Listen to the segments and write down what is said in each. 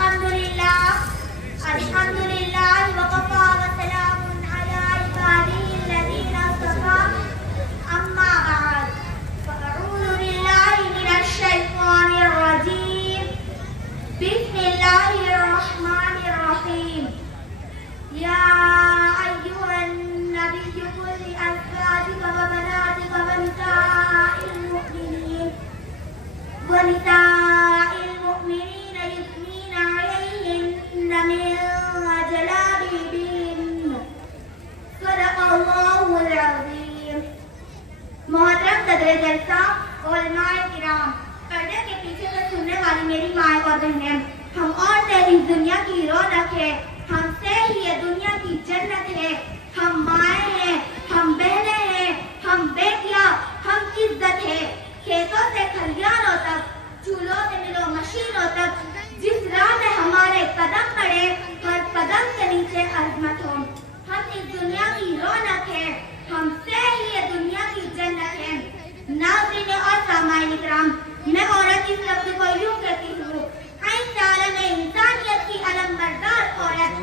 अल्हम्दुलिल्लाह वक़फ़ा व सलामुन अला इबादिहिल्लज़ीना इस्तफ़ा अम्मा बअद फ़अऊज़ु बिल्लाहि मिनश शैतानिर रजीम बिस्मिल्लाहिर रहमानिर रहीम या अय्युहन नबिय्यु कुल लि अज़वाजिका व बनातिका व निसाइल मुमिनीन युद्नीना अलैहिन्ना मिन जलाबिबिहिन्ना सदक़ल्लाहुल अज़ीम। मोहतरम सदर जलसा, उलमाए किराम, पर्दे के पीछे से सुनने वाली मेरी माँ और बहनें, हम और से इस दुनिया की रौनक है, हमसे ही ये दुनिया की जन्नत है। हम माएँ हैं, हम बहनें हैं, हम बेटियाँ, हम इज्जत है। खेतों से खलियानों तक, चूल्हों से मिलों मशीनों तक, जिस राह में हमारे कदम पड़े, हर कदम के नीचे अज़मत हो। हम इस दुनिया की रौनक है, हमसे ही ये दुनिया की जन्नत है। नाज़रीन और सामाईन इकराम, मैं औरत इस लफ्ज़ को यूं कहती हूँ, आलम इंसानियत की अलमबरदार औरत,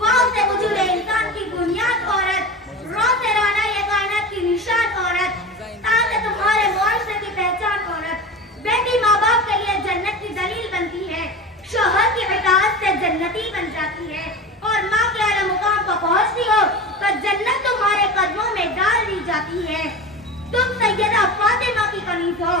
वाव से वजूद इंसान की बुनियाद औरत, रो से राना ये कायनात की निशान औरत, ता से तुम्हारे मुआशरे की पहचान औरत। बेटी माँ बाप के लिए जन्नत की दलील बनती है, शोहर की इताअत से जन्नती बन जाती है, और माँ के आला मुकाम पर पहुँचती हो तो जन्नत तुम्हारे कदमों में डाल दी जाती है। तुम सैयदा फातिमा की कनीज़ हो,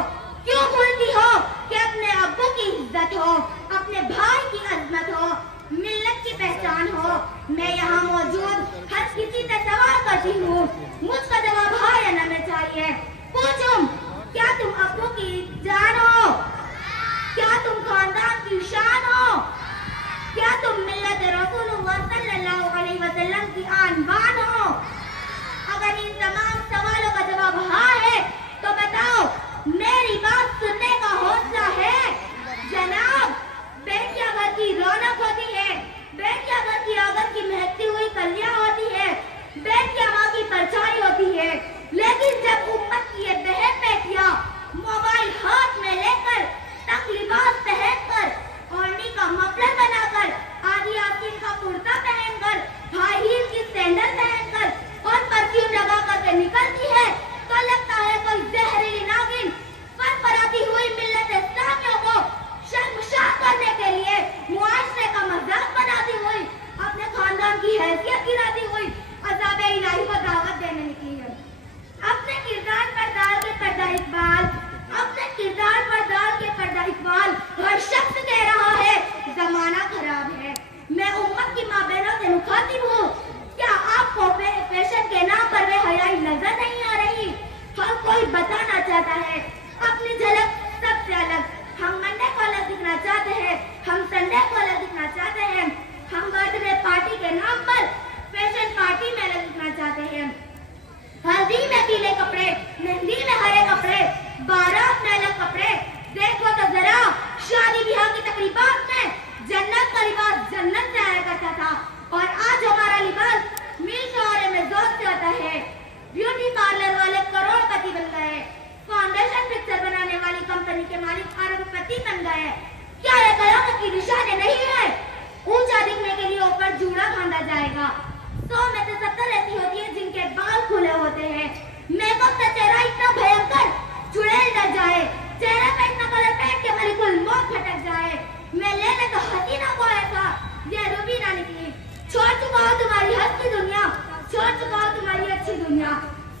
क्यों भूलती हो कि अपने अब्बू की इज्जत हो, अपने भाई की अज़मत हो, मिल्लत की पहचान हो। मैं यहाँ मौजूद हर किसी से सवाल करती हूँ, मुझका जवाब हाँ या ना में चाहिए। पूछूं, क्या तुम अब्बू की जान हो? क्या तुम खानदान की शान हो? क्या तुम मिल्लत रसूलुल्लाह सल्लल्लाहु अलैहि वसल्लम की आन बान हो? अगर इन तमाम सवालों का जवाब हाँ है तो बताओ, मेरी बात सुनने का हौसला है? जनाब, बेटियां घर की रौनक होती है, बेटियां घर की आंगन की महकती हुई कलियां होती है, बेटियां माँ की परछाई होती है। लेकिन जब उम्मत की ये बहन बेटियां मोबाइल हाथ में लेकर, तक लिबास पहनकर, ओढ़नी का मफलर बनाकर, आदि आस्तीन का कुर्ता पहनकर, हाई हील की सैंडल पहनकर और परफ्यूम लगा करके निकलती है तो लगता है कोई जहरीली नागिन फरफराती हुई मिल्लत इस्लामियों को शर्मसार करने के लिए मुआशरे का मजाक बनाती हुई, अपने खानदान की हैसियत गिराती हुई अज़ाब इलाही को दावत देने निकली है। अपने किरदार पर डाल के पर्दा इकबाल, अपने किरदार पर डाल के पर्दा इकबाल, हर शख्स कह रहा है जमाना खराब है। मैं उम्मत की माँ बहनों से मुखातिब हूँ, क्या आपको फैशन के नाम पर बेहयाई नजर नहीं आ रही? हर कोई बताना चाहता है अपनी झलक सबसे अलग। हम मंडे को अलग दिखना चाहते हैं, हम संडे को अलग दिखना चाहते हैं, हम बर्थडे पार्टी के नाम पर फैशन पार्टी में अलग दिखना चाहते हैं। हल्दी में पीले कपड़े, मेहंदी में हरे कपड़े, बारात में अलग कपड़े। देखो तो जरा, शादी ब्याह की तकरीबात में जन्नत का लिबास जन्नत से आया करता था, और आज हमारा लिबास मिल शौरे में जोर से आता है। ब्यूटी पार्लर वाले करोड़पति बन गए, फाउंडेशन पिक्चर बनाने वाली कंपनी के मालिक अरबपति बन गए। क्या ये कयामत की निशानी नहीं है? ऊंचा दिखने के लिए ऊपर जूड़ा बांधा जाएगा। 100 में से 70 ऐसी होती है जिनके बाल खुले होते हैं। मेकअप से चेहरा इतना भयंकर चुड़ैल डर जाए, चेहरे पे इतना कलर फेंक के मलिकुल मौत भटक जाए। मैं लेने तो हसीना को आया था, ये रूबीना निकली। छोड़ चुका हो तुम्हारी हंस की दुनिया, छोड़ चुका हो तुम्हारी अच्छी दुनिया,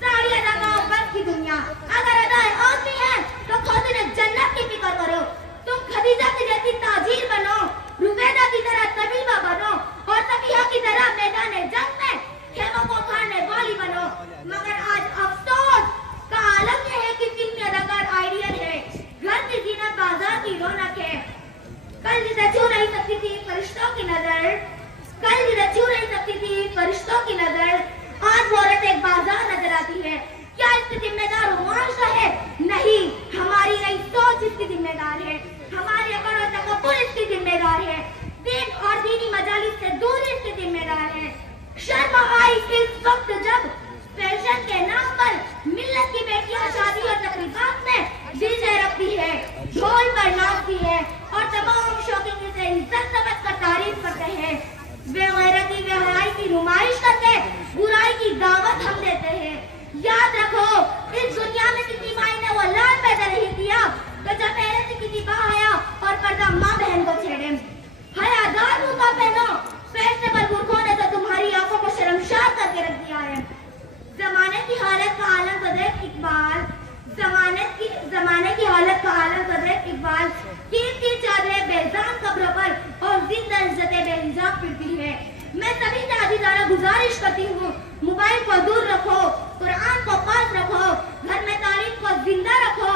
सारी अदाओं बस की दुनिया। अगर अदाएं होती हैं तो खुद ने जन्नत की फिक्र करो। तुम खदीजा की जैसी ताजीर बनो, रुबैदा की तरह तबीबा बनो, और तबीहा की तरह मैदान जंग में खेमों को खाने वाली बनो। मगर आज अफसोस का आलम यह है कि फिल्मी अदाकार आइडियल है, घर की जीनत बाजार की रौनक है। कल जिसे छू नहीं सकती थी फरिश्तों की नजर, कल जिसे छू नहीं सकती थी फरिश्तों की नजर, आज वो औरत एक बाजार नजर आती है। क्या इसकी जिम्मेदार मुआशरा है? नहीं, हमारी नई सोच इसकी जिम्मेदार है, हमारी अकड़ और तकब्बुर इसकी जिम्मेदार है, दीन और दीनी मजालिस से दूरी इसकी जिम्मेदार है। शर्म आई इस वक्त जब फैशन के नाम पर मिल्लत की बेटियां शादी और तकरीबात में डीजे रखती है, ढोल पर नाचती है और तमाम शौकीन से इज्जत अल्फाज, कीमती चादरें बेजान कब्रों पर और जिंदा इज्जतें बेहिजाब फिरती है। मैं सभी ताजीदारा गुजारिश करती हूँ, मोबाइल को दूर रखो, कुरान को पास रखो, घर में तारीफ को जिंदा रखो,